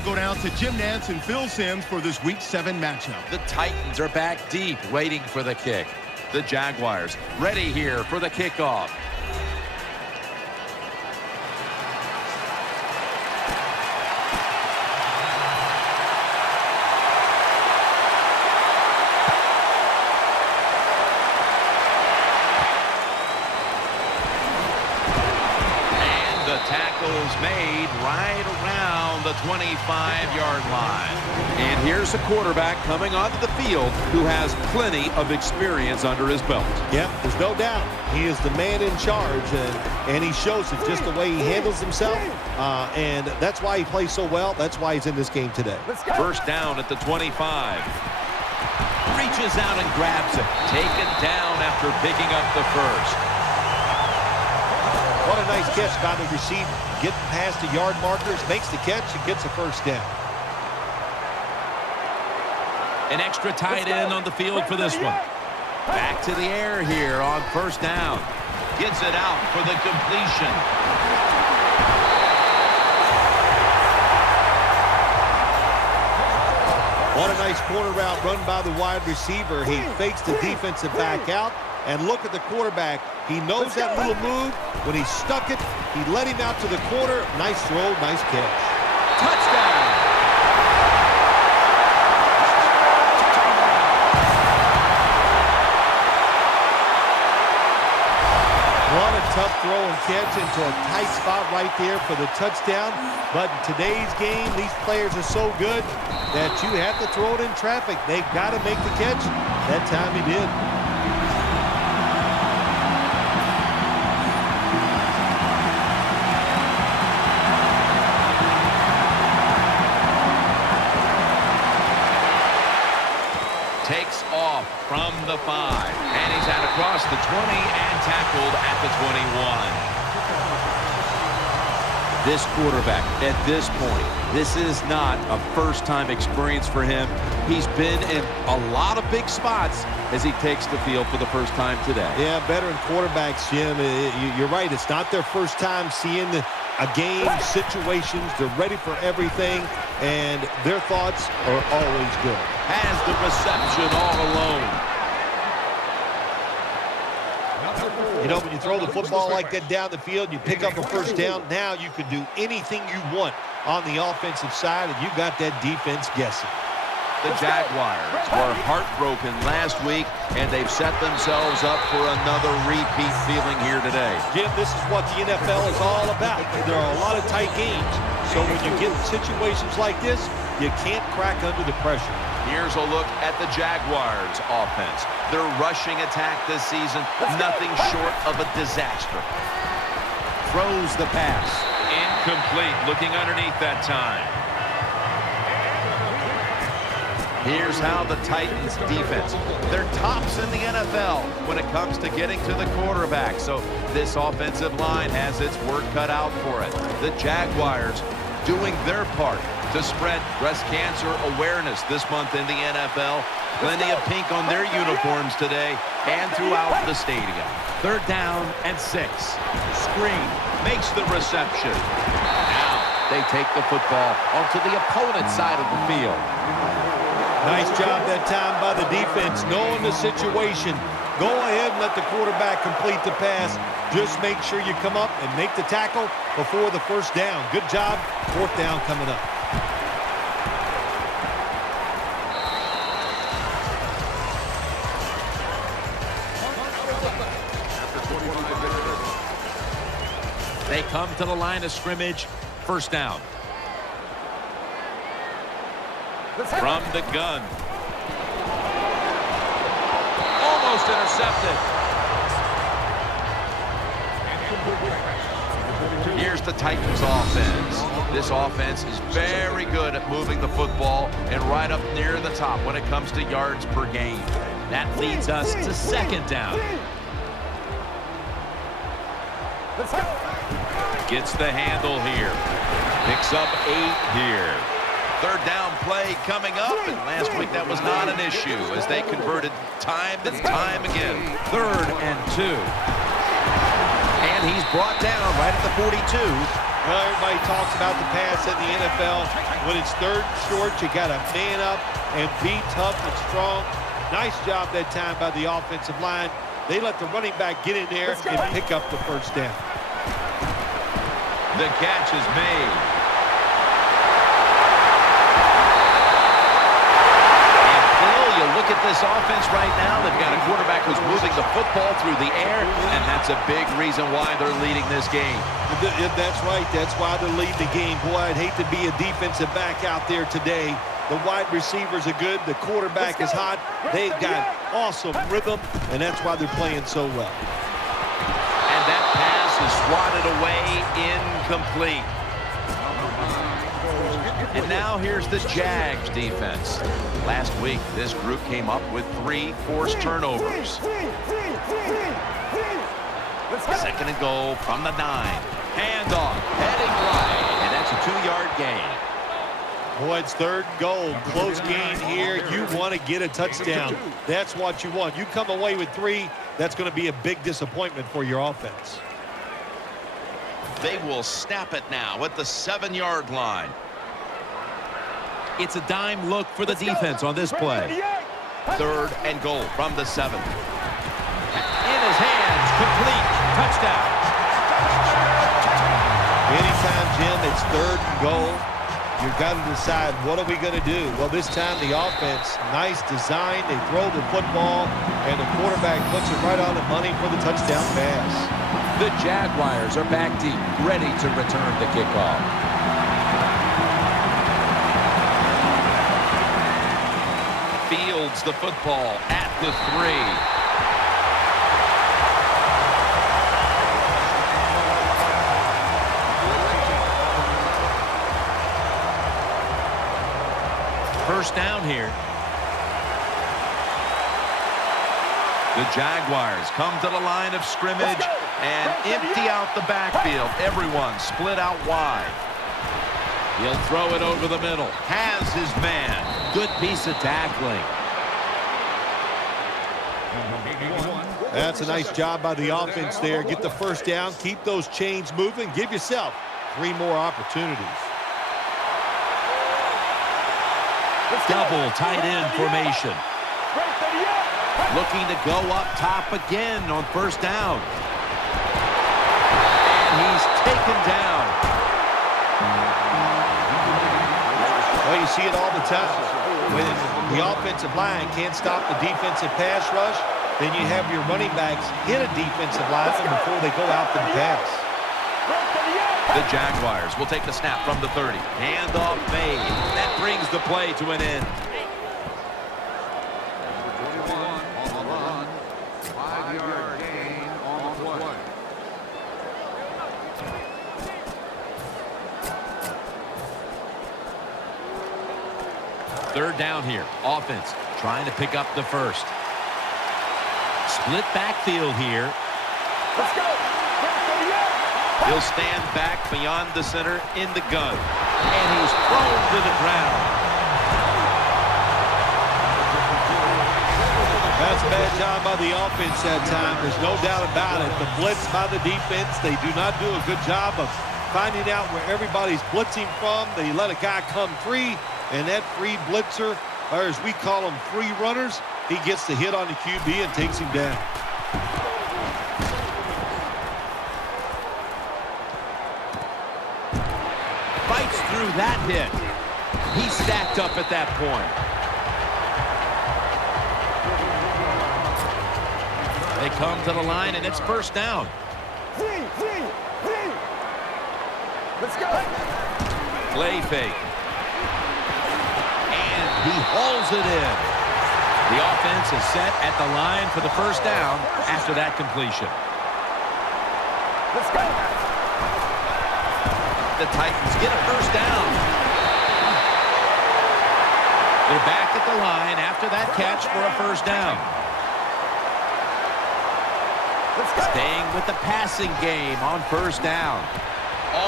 will go down to Jim Nantz and Phil Simms for this Week 7 matchup. The Titans are back deep, waiting for the kick. The Jaguars ready here for the kickoff. Tackles made right around the 25-yard line. And here's a quarterback coming onto the field who has plenty of experience under his belt. Yep, there's no doubt. He is the man in charge, and he shows it just the way he handles himself. And that's why he plays so well. That's why he's in this game today. First down at the 25. Reaches out and grabs it. Taken down after picking up the first. What a nice catch by the receiver. Getting past the yard markers, makes the catch, and gets a first down. An extra tight end on the field for this one. Back to the air here on first down. Gets it out for the completion. What a nice corner route run by the wide receiver. He fakes the defensive back out. And look at the quarterback. He knows that little move. When he stuck it, he led him out to the corner. Nice throw, nice catch. Touchdown! What a tough throw and catch into a tight spot right there for the touchdown. But in today's game, these players are so good that you have to throw it in traffic. They've got to make the catch. That time he did. Takes off from the 5, and he's out across the 20 and tackled at the 21. This quarterback, at this point, this is not a first-time experience for him. He's been in a lot of big spots as he takes the field for the first time today. Yeah, veteran quarterbacks, Jim, you're right. It's not their first time seeing a game, situations. They're ready for everything, and their thoughts are always good. Has the reception all alone. You know, when you throw the football like that down the field, you pick up a first down, now you can do anything you want on the offensive side, and you got that defense guessing. The Jaguars were heartbroken last week, and they've set themselves up for another repeat feeling here today. Jim, this is what the NFL is all about. There are a lot of tight games, so when you get in situations like this, you can't crack under the pressure. Here's a look at the Jaguars' offense. Their rushing attack this season, nothing short of a disaster. Throws the pass. Incomplete, looking underneath that time. Here's how the Titans defense, they're tops in the NFL when it comes to getting to the quarterback. So this offensive line has its work cut out for it. The Jaguars doing their part to spread breast cancer awareness this month in the NFL. Plenty of pink on their uniforms today and throughout the stadium. Third down and 6. Screen makes the reception. Now they take the football onto the opponent's side of the field. Nice job that time by the defense, knowing the situation. Go ahead and let the quarterback complete the pass. Just make sure you come up and make the tackle before the first down. Good job. Fourth down coming up. They come to the line of scrimmage. First down. From the gun. Almost intercepted. Here's the Titans offense. This offense is very good at moving the football and right up near the top when it comes to yards per game. That leads us to second down. Gets the handle here. Picks up 8 here. Third down play coming up, and last week that was not an issue as they converted time and time again. Third and 2. And he's brought down right at the 42. Well, everybody talks about the pass in the NFL. When it's third and short, you got to man up and be tough and strong. Nice job that time by the offensive line. They let the running back get in there and pick up the first down. The catch is made. And Phil, you look at this offense right now. They've got a quarterback who's moving the football through the air, and that's a big reason why they're leading this game. That's right. That's why they're leading the game. Boy, I'd hate to be a defensive back out there today. The wide receivers are good. The quarterback is hot. They've got awesome rhythm, and that's why they're playing so well. And that pass is swatted away, incomplete. And now here's the Jags defense. Last week, this group came up with 3 forced turnovers. Second and goal from the 9. Handoff, heading right, and that's a 2-yard gain. Boy, it's third and goal. Close game here. You want to get a touchdown. That's what you want. You come away with 3, that's going to be a big disappointment for your offense. They will snap it now at the 7-yard line. It's a dime look for the defense on this play. Third and goal from the 7. In his hands, complete, touchdown. Anytime, Jim, it's third and goal, you've got to decide, what are we going to do? Well, this time the offense, nice design. They throw the football, and the quarterback puts it right on the money for the touchdown pass. The Jaguars are back deep, ready to return the kickoff. Fields the football at the 3. First down here. The Jaguars come to the line of scrimmage and empty out the backfield. Everyone split out wide. He'll throw it over the middle. Has his man. Good piece of tackling. That's a nice job by the offense there. Get the first down, keep those chains moving, give yourself 3 more opportunities. Double tight end formation. Looking to go up top again on first down. And he's taken down. Well, you see it all the time. When the offensive line can't stop the defensive pass rush, then you have your running backs hit a defensive lineman before they go out to the pass. The Jaguars will take the snap from the 30. Handoff made. That brings the play to an end. Third down here. Offense trying to pick up the first. Split backfield here. Let's go. He'll stand back beyond the center in the gun. And he's thrown to the ground. That's a bad job by the offense that time. There's no doubt about it. The blitz by the defense, they do not do a good job of finding out where everybody's blitzing from. They let a guy come free, and that free blitzer, or as we call them, free runners, he gets the hit on the QB and takes him down. Fights through that hit. He's stacked up at that point. They come to the line, and it's first down. Let's go. Play fake. And he hauls it in. The offense is set at the line for the first down after that completion. Let's go. The Titans get a first down. They're back at the line after that catch for a first down. Let's go. Staying with the passing game on first down.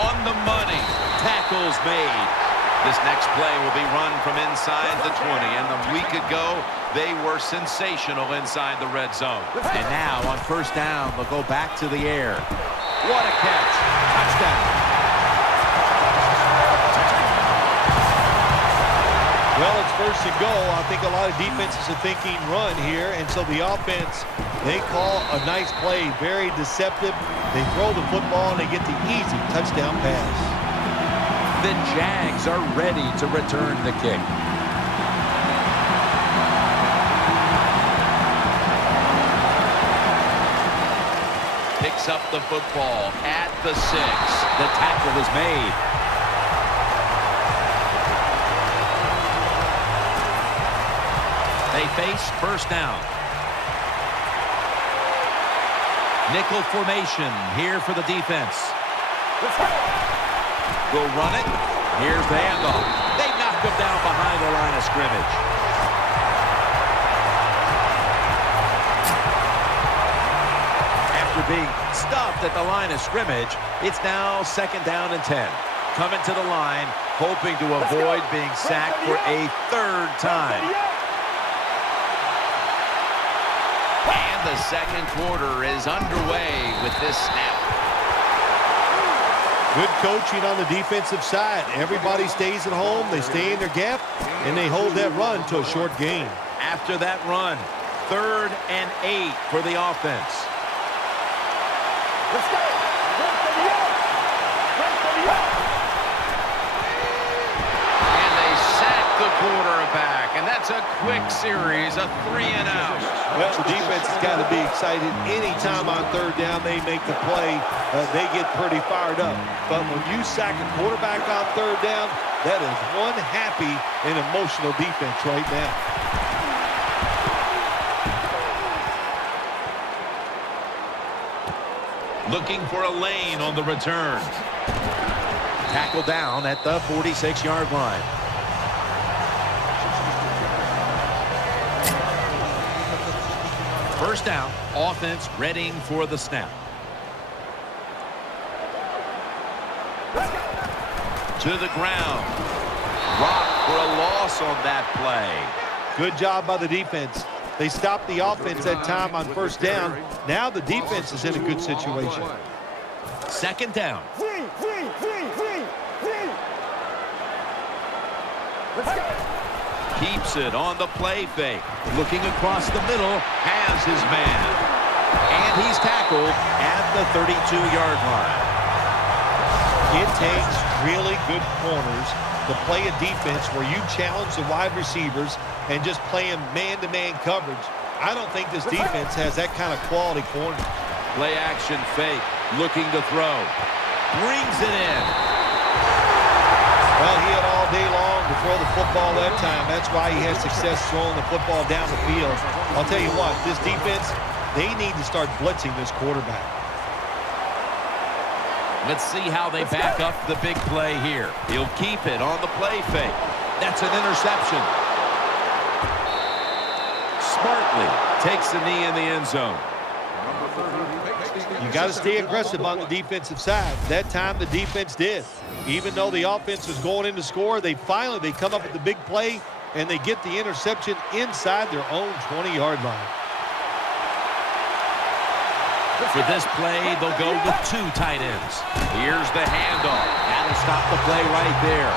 On the money. Tackles made. This next play will be run from inside the 20. And a week ago, they were sensational inside the red zone. And now on first down, they'll go back to the air. What a catch. Touchdown. Well, it's first and goal. I think a lot of defenses are thinking run here, and so the offense, they call a nice play, very deceptive. They throw the football, and they get the easy touchdown pass. The Jags are ready to return the kick. Picks up the football at the 6. The tackle is made. They face first down. Nickel formation here for the defense. Let's go. Will run it. Here's the handoff. They knock him down behind the line of scrimmage. After being stopped at the line of scrimmage, it's now second down and 10. Coming to the line, hoping to avoid being sacked for a third time. And the second quarter is underway with this snap. Good coaching on the defensive side. Everybody stays at home. They stay in their gap, and they hold that run to a short gain. After that run, 3rd and 8 for the offense. Let's go. Run for the yard. Run for the yard. And they sack the quarterback. And that's a quick series, a 3-and-out. Well, the defense has got to be excited. Anytime on third down they make the play, they get pretty fired up. But when you sack a quarterback on third down, that is one happy and emotional defense right now. Looking for a lane on the return. Tackle down at the 46-yard line. First down, offense readying for the snap. To the ground. Rock for a loss on that play. Good job by the defense. They stopped the offense that time on first down. Now the defense is in a good situation. Second down. Free, free, free, free, free. Let's go. Keeps it on the play fake. Looking across the middle. Has his man. And he's tackled at the 32-yard line. It takes really good corners to play a defense where you challenge the wide receivers and just play them man-to-man coverage. I don't think this defense has that kind of quality corner. Play action fake. Looking to throw. Brings it in. Well, he had all day long to throw the football that time. That's why he has success throwing the football down the field. I'll tell you what, this defense, they need to start blitzing this quarterback. Let's see how they back up the big play here. He'll keep it on the play fake. That's an interception. Smartly takes the knee in the end zone. You got to stay aggressive on the defensive side. That time the defense did. Even though the offense was going in to score, they come up with the big play, and they get the interception inside their own 20-yard line. For this play, they'll go with 2 tight ends. Here's the handoff. That'll stop the play right there.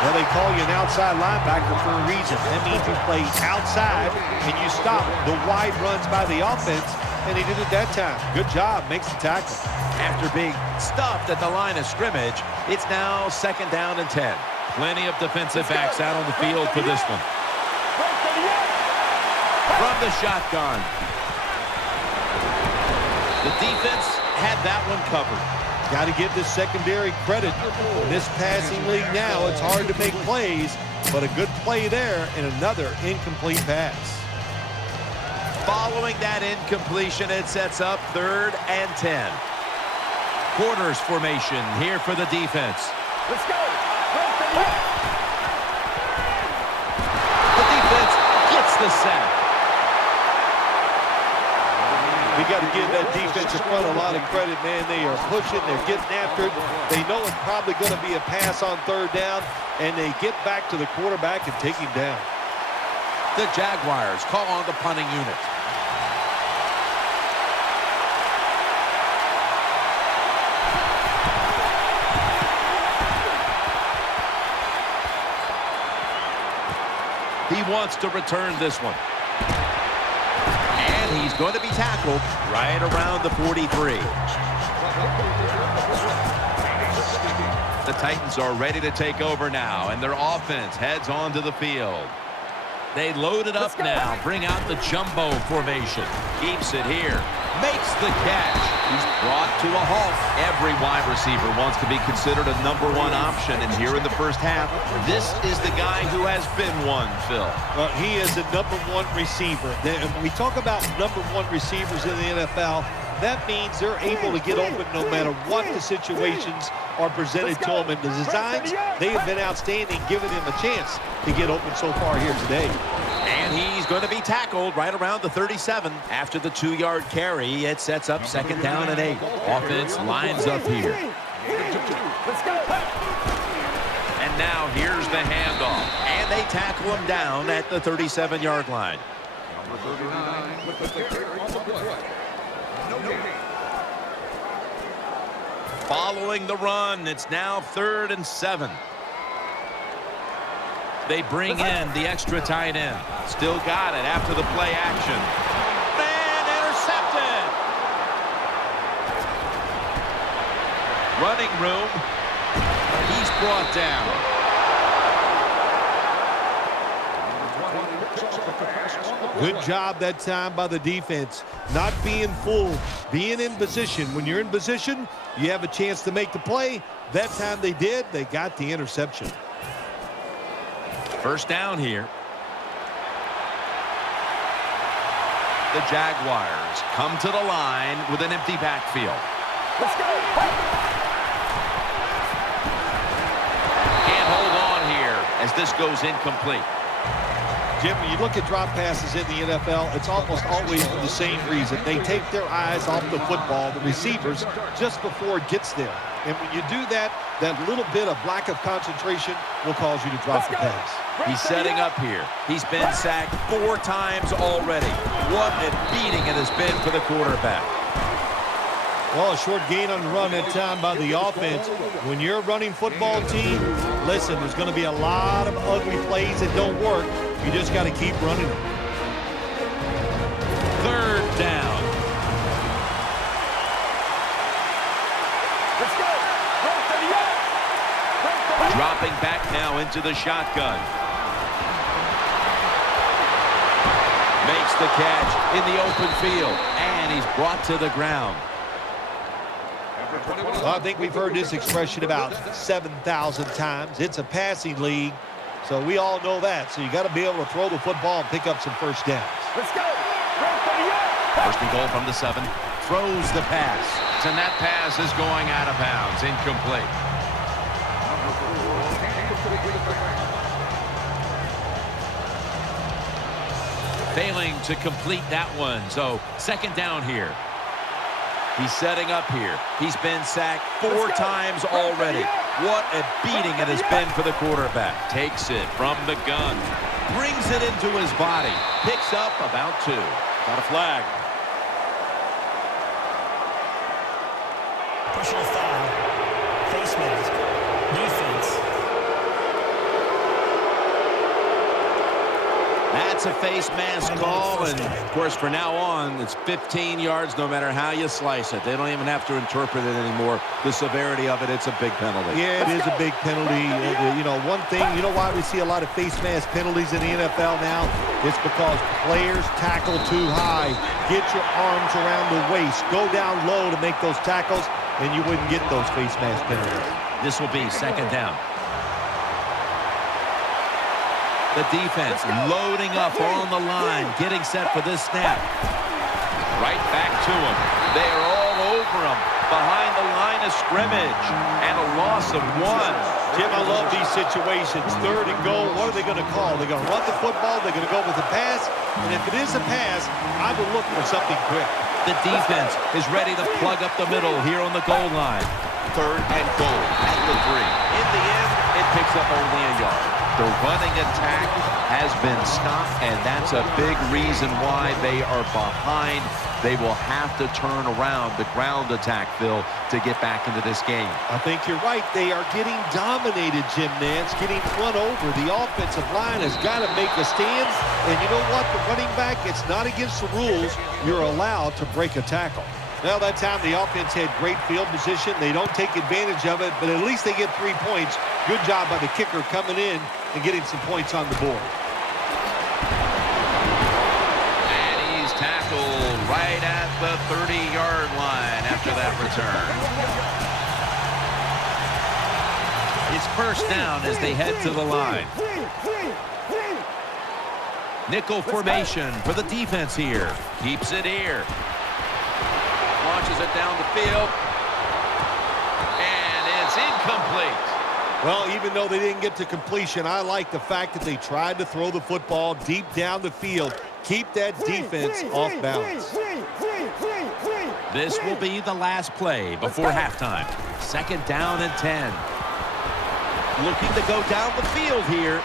Well, they call you an outside linebacker for a reason. That means you play outside and you stop the wide runs by the offense, and he did it that time. Good job. Makes the tackle. After being stopped at the line of scrimmage, it's now second down and 10. Plenty of defensive backs out on the field for this one. From the shotgun. The defense had that one covered. Got to give this secondary credit. In this passing league now, it's hard to make plays, but a good play there and another incomplete pass. Following that incompletion, it sets up 3rd and 10. Quarters formation here for the defense. Let's go. Run for the yard. The defense gets the sack. We got to give that defensive front a lot of credit, man. They are pushing, they're getting after it. They know it's probably going to be a pass on third down, and they get back to the quarterback and take him down. The Jaguars call on the punting unit. He wants to return this one. And he's going to be tackled right around the 43. The Titans are ready to take over now, and their offense heads onto the field. They load it up now, bring out the jumbo formation. Keeps it here, makes the catch. He's brought to a halt. Every wide receiver wants to be considered a #1 option, and here in the first half, this is the guy who has been one, Phil. Well, he is a #1 receiver. We talk about #1 receivers in the NFL. That means they're able to get open no matter what the situations are presented to them. And the designs, they have been outstanding, giving him a chance to get open so far here today. And he's going to be tackled right around the 37. After the 2-yard carry, it sets up 2nd down and 8. Offense lines up here. And now here's the handoff. And they tackle him down at the 37-yard line. Following the run, it's now 3rd and 7. They bring in the extra tight end. Still got it after the play action. And intercepted. Running room. He's brought down. Good job that time by the defense. Not being full, being in position. When you're in position, you have a chance to make the play. That time they did. They got the interception. 1st down here. The Jaguars come to the line with an empty backfield. Let's go. Can't hold on here as this goes incomplete. Jim, when you look at drop passes in the NFL, it's almost always for the same reason. They take their eyes off the football, the receivers, just before it gets there. And when you do that, that little bit of lack of concentration will cause you to drop the pass. He's setting up here. He's been sacked 4 times already. What a beating it has been for the quarterback. Well, a short gain on the run that time by the offense. When you're a running football team, listen, there's going to be a lot of ugly plays that don't work. You just got to keep running them. 3rd down. Let's go. Dropping back now into the shotgun. Makes the catch in the open field, and he's brought to the ground. Well, I think we've heard this expression about 7,000 times. It's a passing league, so we all know that. So you got to be able to throw the football and pick up some first downs. Let's go. 1st and goal from the 7. Throws the pass. And that pass is going out of bounds. Incomplete. Failing to complete that one. So 2nd down here. He's setting up here. He's been sacked 4 times already. What a beating it has been for the quarterback. Takes it from the gun. Brings it into his body. Picks up about 2. Got a flag. Personal foul. Face mask. Defense. That's a face mask call, and of course for now on it's 15 yards no matter how you slice it. They don't even have to interpret it anymore. The severity of it, it's a big penalty. Yeah, it is a big penalty. You know, one thing, you know why we see a lot of face mask penalties in the NFL now? It's because players tackle too high. Get your arms around the waist. Go down low to make those tackles, and you wouldn't get those face mask penalties. This will be 2nd down. The defense loading up on the line, getting set for this snap. Right back to him. They are all over him behind the line of scrimmage, and a loss of 1. Jim, I love these situations. 3rd and goal, what are they going to call? They're going to run the football, they're going to go with the pass, and if it is a pass, I will look for something quick. The defense is ready to plug up the middle here on the goal line. 3rd and goal at the 3. In the end, it picks up only a yard. The running attack has been stopped, and that's a big reason why they are behind. They will have to turn around the ground attack, Phil, to get back into this game. I think you're right. They are getting dominated, Jim Nantz, getting run over. The offensive line has got to make a stand. And you know what? The running back, it's not against the rules. You're allowed to break a tackle. Well, that time the offense had great field position. They don't take advantage of it, but at least they get 3 points. Good job by the kicker coming in and getting some points on the board. And he's tackled right at the 30-yard line after that return. It's first down as they head to the line. Nickel formation for the defense here. Keeps it here. Launches it down the field. And it's incomplete. Well, even though they didn't get to completion, I like the fact that they tried to throw the football deep down the field. Keep that defense off balance. This will be the last play before halftime. Second down and 10. Looking to go down the field here.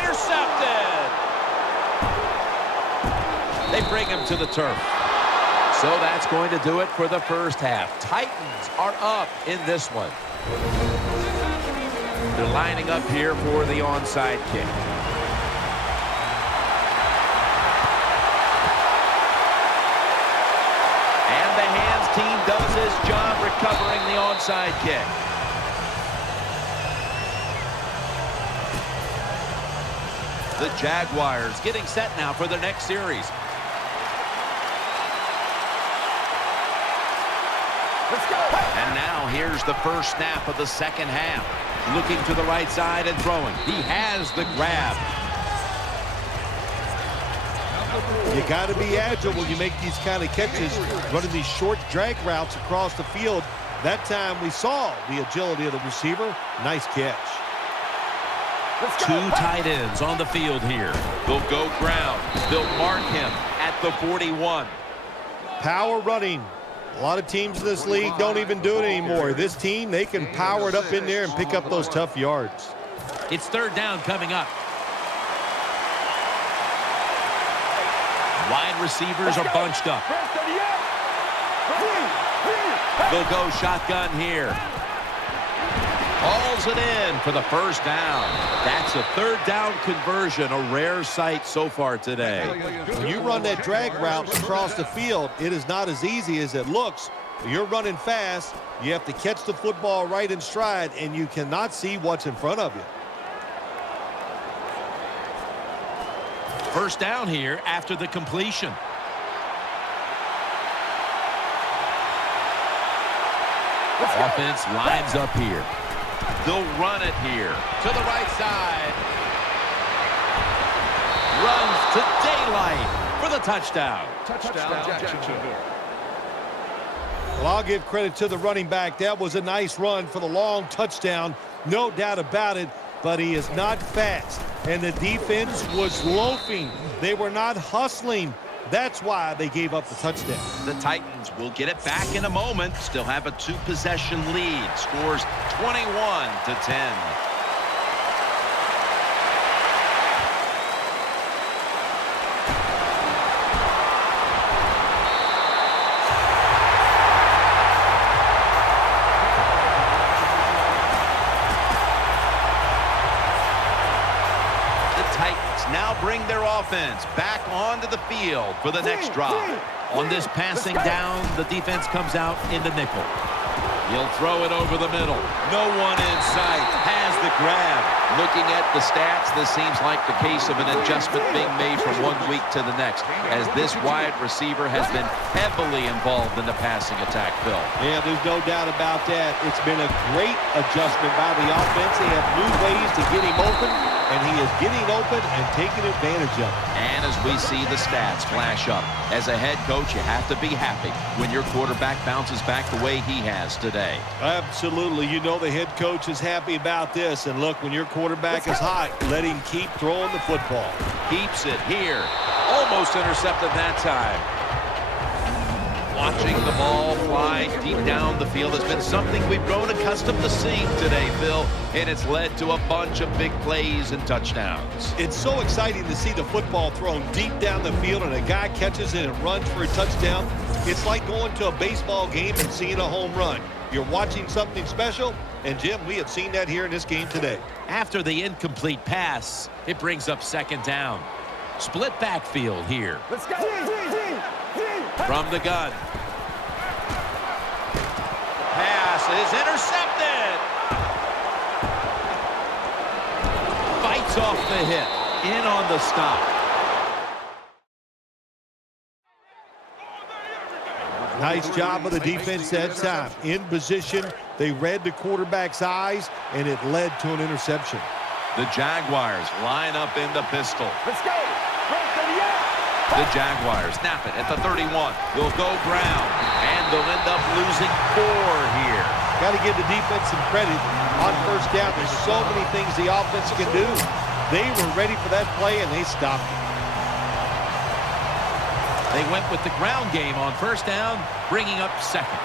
Intercepted. They bring him to the turf. So that's going to do it for the first half. Titans are up in this one. They're lining up here for the onside kick. And the hands team does his job recovering the onside kick. The Jaguars getting set now for their next series. And now here's the first snap of the second half. Looking to the right side and throwing. He has the grab. You got to be agile when you make these kind of catches, running these short drag routes across the field. That time we saw the agility of the receiver. Nice catch. Two tight ends on the field here. They'll go ground. They'll mark him at the 41. Power running. A lot of teams in this league don't even do it anymore. This team, they can power it up in there and pick up those tough yards. It's third down coming up. Wide receivers are bunched up. They'll go shotgun here. Hauls it in for the first down. That's a third down conversion, a rare sight so far today. When you run that drag route across the field, it is not as easy as it looks. You're running fast. You have to catch the football right in stride, and you cannot see what's in front of you. First down here after the completion. Offense lines up here. They'll run it here to the right side. Runs to daylight for the touchdown. Touchdown, Jacksonville. Well, I'll give credit to the running back. That was a nice run for the long touchdown. No doubt about it, but he is not fast. And the defense was loafing. They were not hustling. That's why they gave up the touchdown. The Titans will get it back in a moment. Still have a 2-possession lead. Scores 21-10. Now bring their offense back onto the field for the next drive. On this passing down, the defense comes out in the nickel. He'll throw it over the middle. No one in sight. Has the grab. Looking at the stats, this seems like the case of an adjustment being made from one week to the next, as this wide receiver has been heavily involved in the passing attack, Phil. Yeah, there's no doubt about that. It's been a great adjustment by the offense. They have new ways to get him open, and he is getting open and taking advantage of it. And as we see the stats flash up, as a head coach, you have to be happy when your quarterback bounces back the way he has today. Absolutely. You know the head coach is happy about this. And look, when your quarterback is hot, let him keep throwing the football. Keeps it here. Almost intercepted that time. Watching the ball fly deep down the field has been something we've grown accustomed to seeing today, Phil, and it's led to a bunch of big plays and touchdowns. It's so exciting to see the football thrown deep down the field and a guy catches it and runs for a touchdown. It's like going to a baseball game and seeing a home run. You're watching something special, and Jim, we have seen that here in this game today. After the incomplete pass, it brings up second down. Split backfield here. Let's go. From the gun. Pass is intercepted. Fights off the hit. In on the stop. Nice job of the defense that time. In position, they read the quarterback's eyes, and it led to an interception. The Jaguars line up in the pistol. Let's go. The Jaguars snap it at the 31. Will go ground, and they'll end up losing 4 here. Got to give the defense some credit on first down. There's so many things the offense can do. They were ready for that play, and they stopped it. They went with the ground game on first down, bringing up second.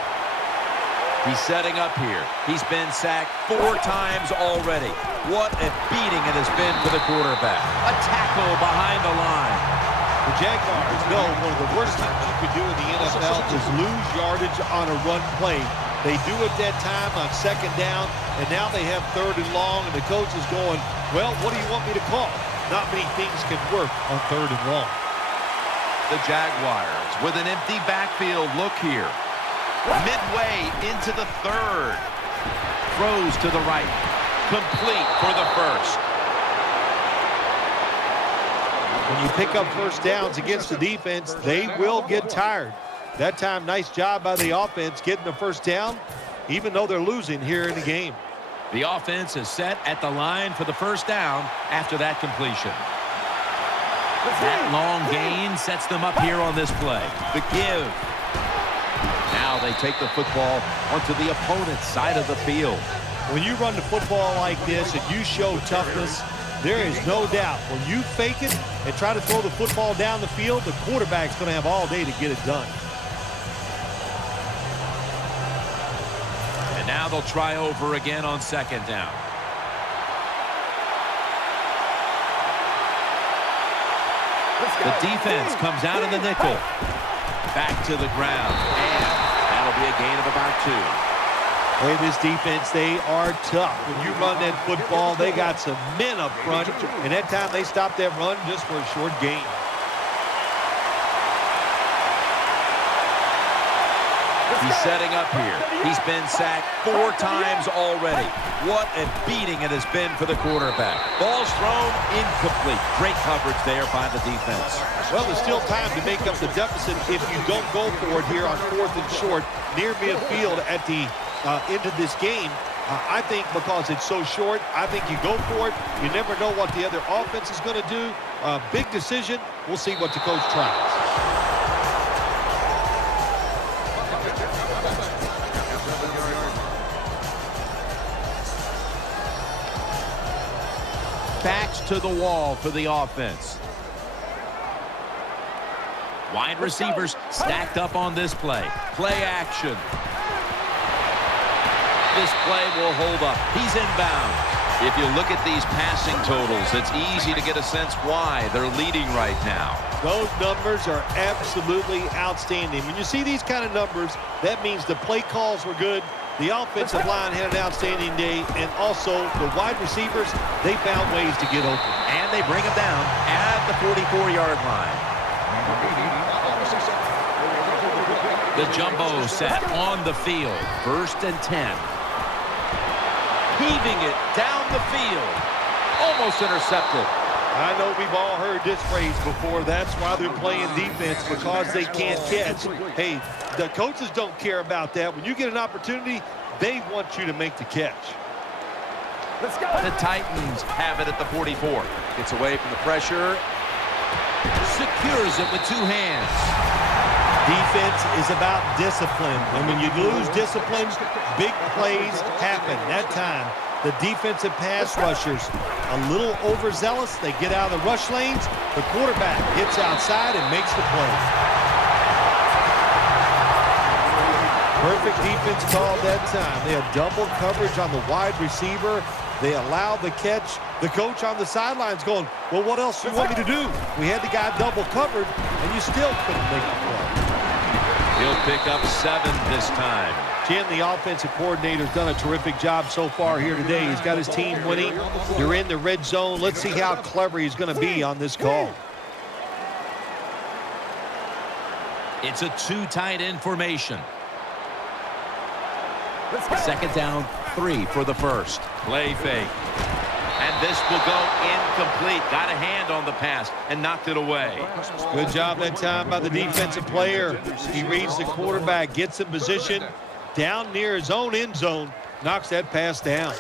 He's setting up here. He's been sacked 4 times already. What a beating it has been for the quarterback. A tackle behind the line. The Jaguars know one of the worst things you could do in the NFL is lose yardage on a run play. They do it that time on second down, and now they have third and long, and the coach is going, well, what do you want me to call? Not many things can work on third and long. The Jaguars with an empty backfield look here. Midway into the third. Throws to the right. Complete for the first. When you pick up first downs against the defense, they will get tired. That time, nice job by the offense getting the first down, even though they're losing here in the game. The offense is set at the line for the first down after that completion. That long gain sets them up here on this play. The give. Now they take the football onto the opponent's side of the field. When you run the football like this and you show toughness, there is no doubt when you fake it and try to throw the football down the field, the quarterback's going to have all day to get it done. And now they'll try over again on second down. The defense comes out in the nickel. Back to the ground. And that'll be a gain of about 2. Hey, this defense, they are tough. When you run that football, they got some men up front, and that time they stopped that run just for a short gain. He's setting up here. He's been sacked 4 times already. What a beating it has been for the quarterback. Ball's thrown incomplete. Great coverage there by the defense. Well, there's still time to make up the deficit if you don't go for it here on 4th and short near midfield at the end of this game. I think because it's so short, I think you go for it. You never know what the other offense is going to do. Big decision. We'll see what the coach tries. Backs to the wall for the offense. Wide receivers stacked up on this play. Play action. This play will hold up. He's inbound. If you look at these passing totals, it's easy to get a sense why they're leading right now. Those numbers are absolutely outstanding. When you see these kind of numbers, that means the play calls were good, the offensive line had an outstanding day, and also the wide receivers, they found ways to get open. And they bring him down at the 44-yard line. The jumbo set on the field. 1st and 10. Heaving it down the field. Almost intercepted. I know we've all heard this phrase before. That's why they're playing defense, because they can't catch. Hey, the coaches don't care about that. When you get an opportunity, they want you to make the catch. Let's go. The Titans have it at the 44. Gets away from the pressure. Secures it with 2 hands. Defense is about discipline, and when you lose discipline, big plays happen. That time, the defensive pass rushers a little overzealous. They get out of the rush lanes. The quarterback gets outside and makes the play. Perfect defense call that time. They had double coverage on the wide receiver. They allowed the catch. The coach on the sidelines going, well, what else do you want me to do? We had the guy double covered, and you still couldn't make the play. He'll pick up 7 this time. Jim, the offensive coordinator's done a terrific job so far here today. He's got his team winning. They're in the red zone. Let's see how clever he's going to be on this call. It's a 2 tight end formation. 2nd down, 3 for the first. Play fake. And this will go incomplete. Got a hand on the pass and knocked it away. Good job that time by the defensive player. He reads the quarterback, gets in position, down near his own end zone, knocks that pass down.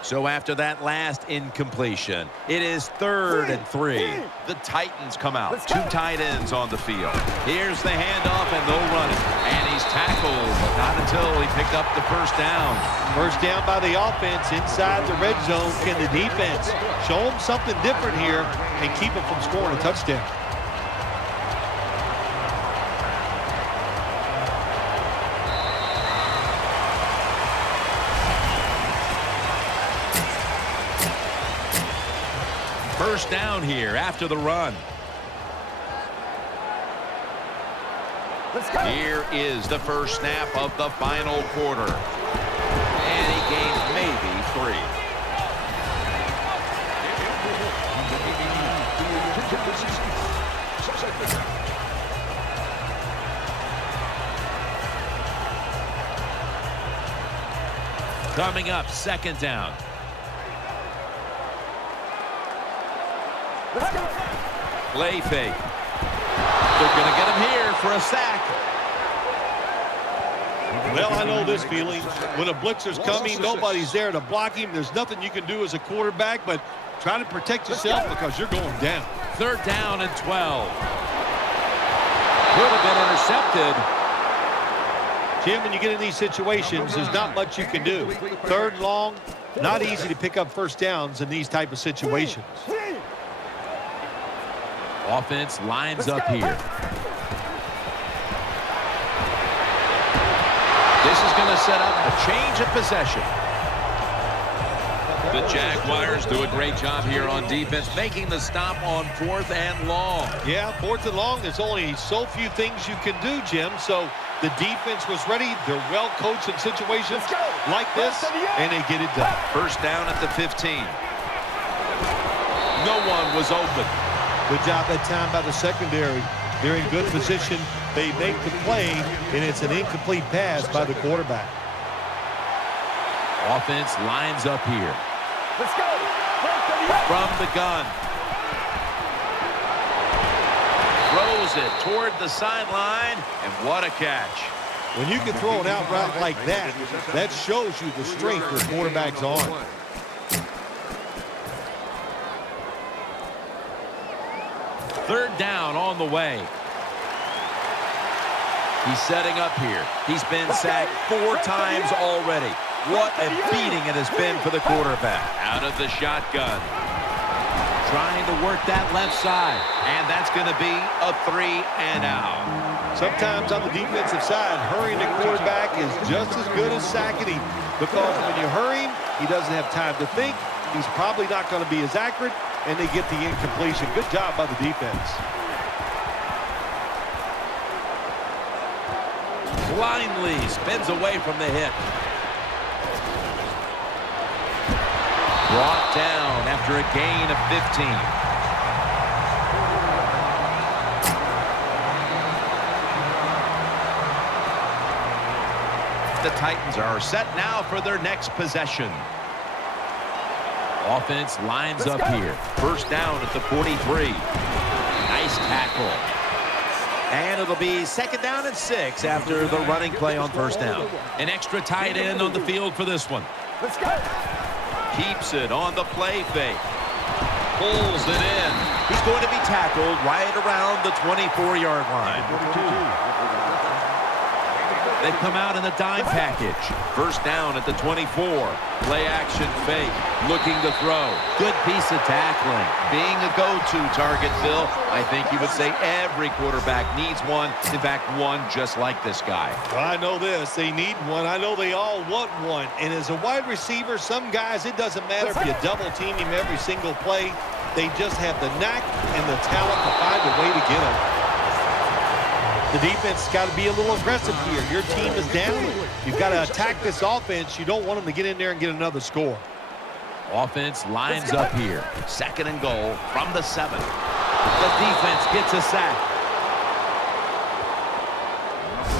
So after that last incompletion, it is 3rd and 3. The Titans come out. 2 tight ends on the field. Here's the handoff, and they'll run it. And he's tackled, but not until he picked up the first down. First down by the offense inside the red zone. Can the defense show them something different here and keep them from scoring a touchdown? First down here after the run. Here is the first snap of the final quarter. And he gains maybe 3. Coming up, 2nd down. Play fake. They're going to get him here for a sack. Well, I know this feeling. When a blitzer's coming, nobody's there to block him. There's nothing you can do as a quarterback, but try to protect yourself because you're going down. 3rd down and 12. Could have been intercepted. Jim, when you get in these situations, there's not much you can do. 3rd and long, not easy to pick up first downs in these type of situations. Offense lines up here. This is going to set up a change of possession. The Jaguars do a great job here on defense, making the stop on 4th and long. Yeah, 4th and long, there's only so few things you can do, Jim. So the defense was ready. They're well coached in situations like this, and they get it done. First down at the 15. No one was open. Good job that time by the secondary. They're in good position. They make the play, and it's an incomplete pass by the quarterback. Offense lines up here. Let's go. From the gun. Throws it toward the sideline, and what a catch. When you can throw an out route like that, that shows you the strength your quarterback's arm. Third down on the way. He's setting up here. He's been sacked 4 times already. What a beating it has been for the quarterback. Out of the shotgun. Trying to work that left side. And that's going to be a 3 and out. Sometimes on the defensive side, hurrying the quarterback is just as good as sacking him. Because when you hurry him, he doesn't have time to think. He's probably not going to be as accurate, and they get the incompletion. Good job by the defense. Blindly spins away from the hit. Brought down after a gain of 15. The Titans are set now for their next possession. Offense lines up here. First down at the 43. Nice tackle. And it'll be 2nd down and 6 after the running play on first down. An extra tight end on the field for this one. Let's go. Keeps it on the play fake. Pulls it in. He's going to be tackled right around the 24-yard line. They've come out in the dime package. First down at the 24. Play action fake. Looking to throw. Good piece of tackling. Being a go-to target, Phil, I think you would say every quarterback needs one. In fact, one just like this guy. Well, I know this. They need one. I know they all want one. And as a wide receiver, some guys, it doesn't matter if you double team him every single play. They just have the knack and the talent to find a way to get him. The defense has got to be a little aggressive here. Your team is down. You've got to attack this offense. You don't want them to get in there and get another score. Offense lines up here. Second and goal from the 7. The defense gets a sack.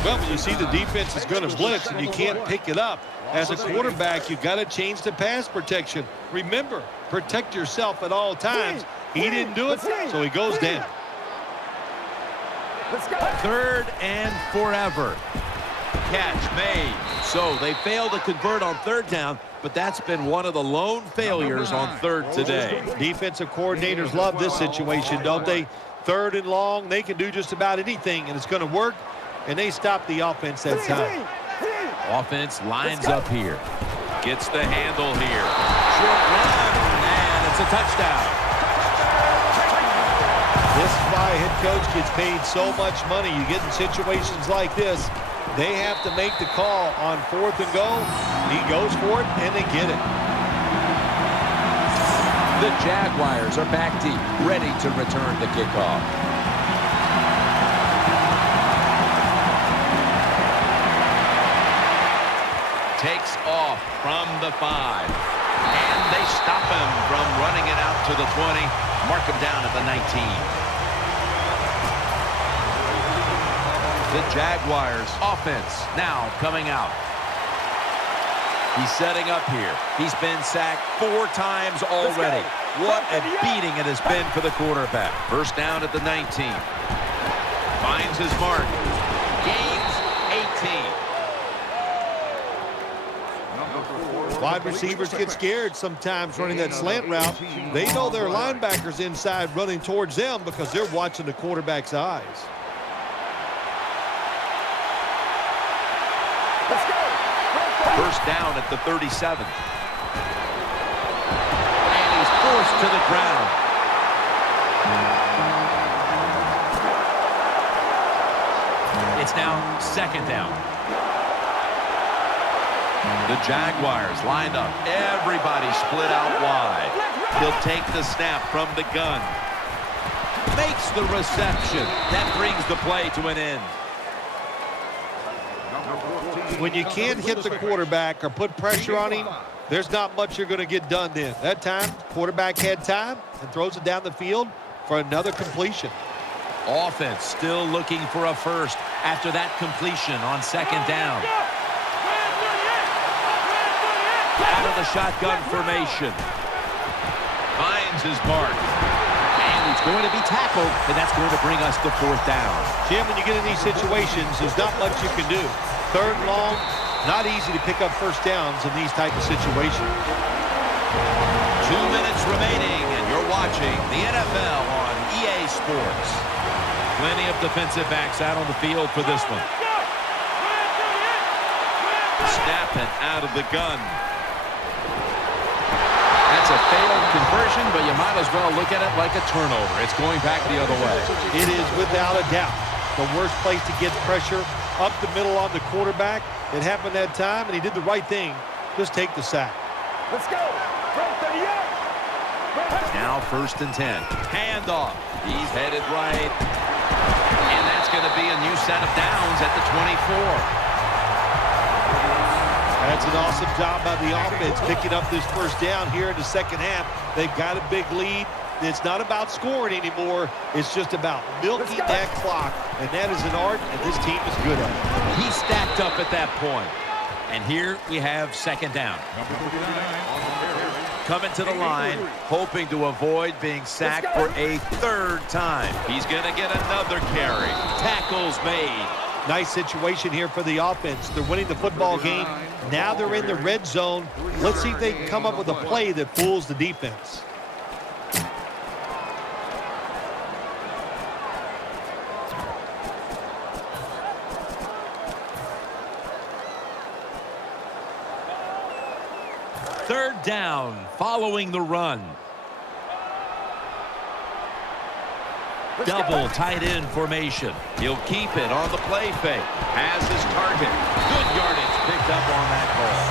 Well, when you see the defense is going to blitz and you can't pick it up, as a quarterback, you've got to change the pass protection. Remember, protect yourself at all times. He didn't do it, so he goes down. Third and forever. Catch made. So they failed to convert on third down, but that's been one of the lone failures on third today. Defensive coordinators love this situation, don't they? Third and long, they can do just about anything, and it's going to work, and they stop the offense that time. Offense lines up here. Gets the handle here. Short run, and it's a touchdown. This is why a head coach gets paid so much money. You get in situations like this, they have to make the call on fourth and goal. He goes for it, and they get it. The Jaguars are back deep, ready to return the kickoff. Takes off from the 5. And they stop him from running it out to the 20. Mark him down at the 19. The Jaguars offense now coming out. He's setting up here. He's been sacked 4 times already. What a beating it has been for the quarterback. First down at the 19. Finds his mark. Gains 18. Wide receivers get scared sometimes running that slant route. They know their linebackers inside running towards them because they're watching the quarterback's eyes. First down at the 37. And he's forced to the ground. It's now second down. The Jaguars lined up. Everybody split out wide. He'll take the snap from the gun. Makes the reception. That brings the play to an end. When you can't hit the quarterback or put pressure on him, there's not much you're going to get done then. That time, quarterback had time and throws it down the field for another completion. Offense still looking for a first after that completion on second down. Out of the shotgun formation. Finds his mark. And he's going to be tackled, and that's going to bring us to fourth down. Jim, when you get in these situations, there's not much you can do. Third and long, not easy to pick up first downs in these type of situations. 2 minutes remaining, and you're watching the NFL on EA Sports. Plenty of defensive backs out on the field for this one. Snapping out of the gun. That's a failed conversion, but you might as well look at it like a turnover. It's going back the other way. It is without a doubt the worst place to get pressure up the middle on the quarterback. It happened that time, and he did the right thing. Just take the sack. Let's go. Now first and 10. Handoff. He's headed right. And that's going to be a new set of downs at the 24. That's an awesome job by the offense picking up this first down here in the second half. They've got a big lead. It's not about scoring anymore. It's just about milking that clock, and that is an art, and this team is good at it. He stacked up at that point. And here we have second down. Coming to the line, hoping to avoid being sacked for a third time. He's going to get another carry. Tackles made. Nice situation here for the offense. They're winning the football game. Now they're in the red zone. Let's see if they can come up with a play that fools the defense. Third down following the run. Double tight end formation. He'll keep it on the play fake. Has his target. Good yardage picked up on that ball.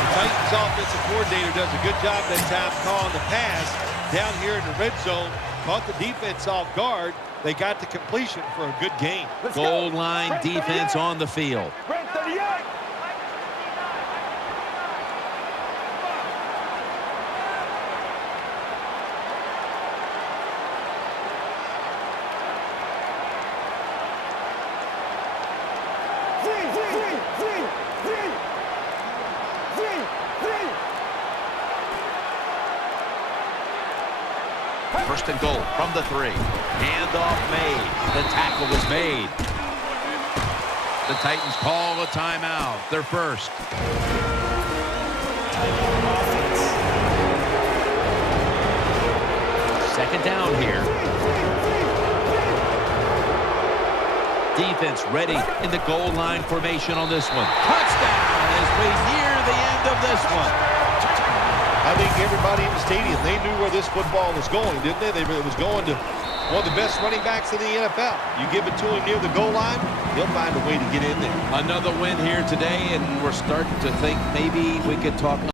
The Titans offensive coordinator does a good job that time calling the pass down here in the red zone. Caught the defense off guard. They got the completion for a good gain. Goal line defense on the field. Red 38. First and goal from the 3. Handoff made. The tackle was made. The Titans call a timeout. Their first. Second down here. Defense ready in the goal line formation on this one. Touchdown as we near the end of this one. I think everybody in the stadium, they knew where this football was going, didn't they? It was going to one of the best running backs in the NFL. You give it to him near the goal line, he'll find a way to get in there. Another win here today, and we're starting to think maybe we could talk